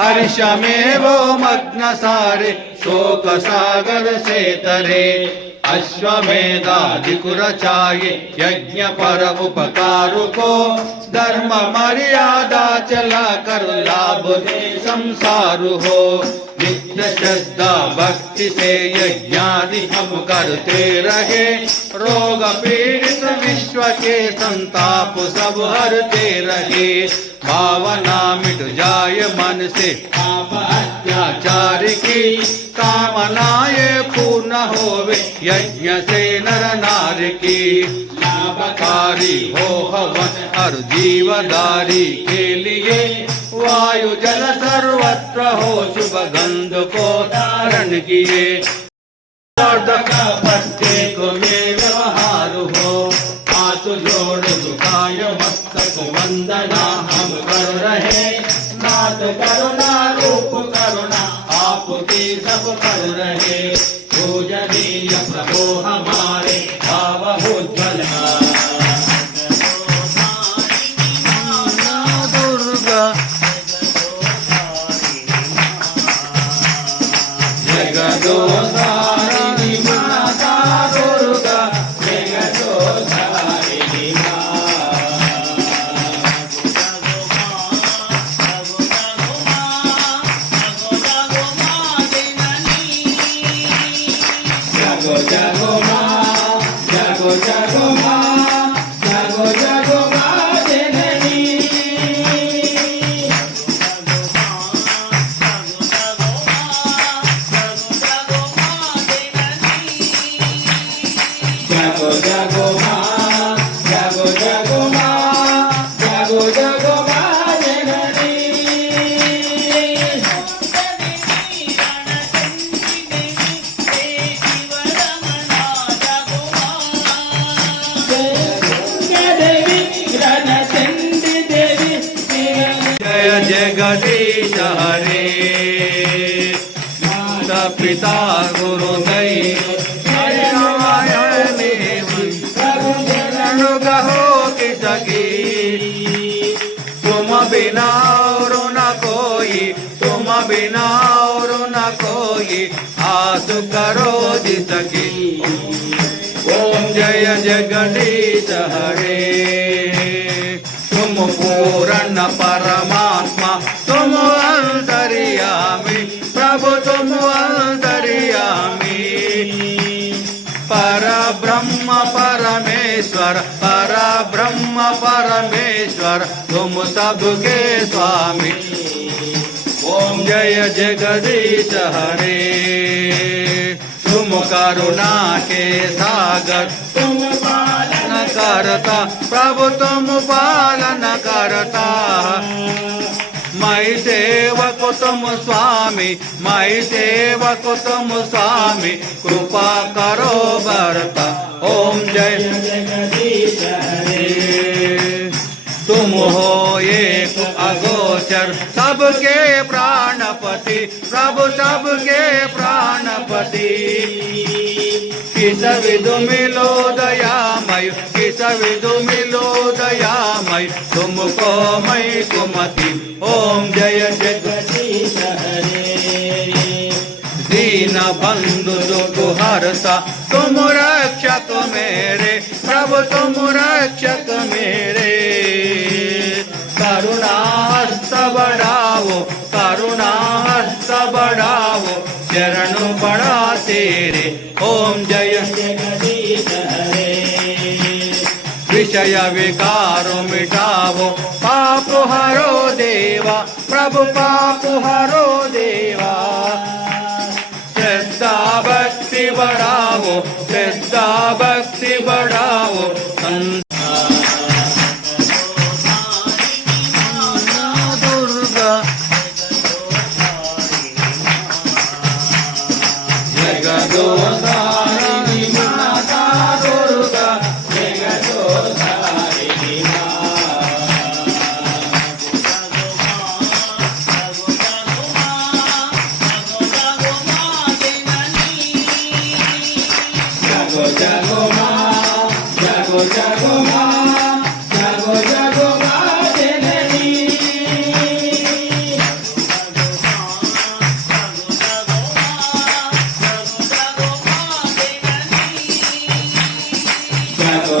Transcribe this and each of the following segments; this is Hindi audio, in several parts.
हर्षमेवो मग्नसारे शोकसागर से तरे। अश्वमेधादिकुरचाये यज्ञ पर उपकारु को। धर्म मर्यादा चला कर लाभ संसारु हो। नित्य श्रद्धा भक्ति से यज्ञादि हम करते रहे। रोग पीड़ित के संताप सब हरते रहे। भावना मिट जाए मन से। अत्याचार की कामनाएँ पूर्ण होवे। यज्ञ से नर नार की लाभकारी हो हवन। हर जीवदारी के लिए वायु जल सर्वत्र हो शुभ गंध को धारण किए। प्रत्येक में जोड़ झुकाय मस्तक वंदना हम कर रहे नाथ करुणा, रूप करुणा आपकी सब कर रहे पूजनीय प्रभु हमारे भाव उज्ज्वल दुर्गा जगदीश हरे माता पिता गुरु दैव गहो कि सकी तुम बिना और न कोई तुम बिना और न कोई आस करो जी सकी ओम जय जगदीश हरे तुम पूर्ण परमात्मा तुम अंतर्यामी प्रभु तुम अंतर्यामी पर ब्रह्म परमेश्वर पर ब्रह्म परमेश्वर तुम सबके स्वामी ओम जय जगदीश हरे तुम करुणा के सागर तुम पालन करता प्रभु तुम पालन करता मैं सेवक तुम स्वामी मैं सेवक तुम स्वामी, कृपा करो बरता। ओम जय तुम हो एक अगोचर, सबके प्राणपति, प्रभु सबके प्राणपति। किस विदु मिलो दयामय, किस विदु मिलो तुमको मैं सुमति। ओम जय जगदीश हरे दीन बंधु दुख हरता तुम रक्षक मेरे। प्रभु, तुम रक्षक मेरे। करुणा हस्त बढ़ाओ करुणा हस्त बढ़ाओ चरण बड़ा तेरे। ओम जय। जगदीश हरे विषय विकार मिटावो ो पाप। हरो देवा प्रभु पाप हरो श्रद्धा भक्ति बढावो।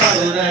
কর